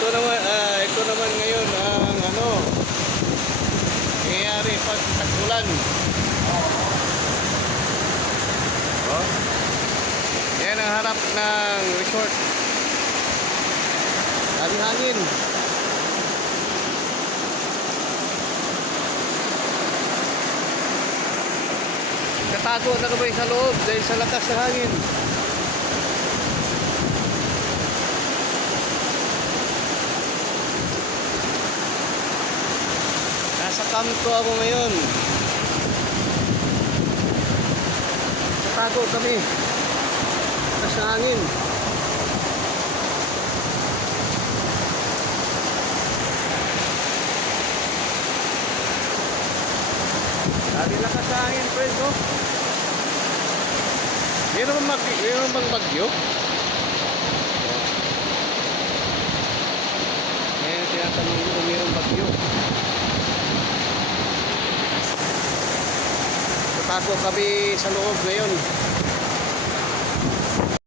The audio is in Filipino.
ito naman ngayon ang ano, nangyayari pag tag-ulan. Oh. Yan ang harap ng resort. Dami hangin. Katago na kami sa loob dahil sa lakas ng hangin. Nasa kanto ako ngayon. Katago kami. Lakas ng hangin. Dali lakas ng hangin, friends, oh. Meron bang bagyo? Ngayon tinatanong ko kung mayroong bagyo. Tatago kami sa loob ngayon.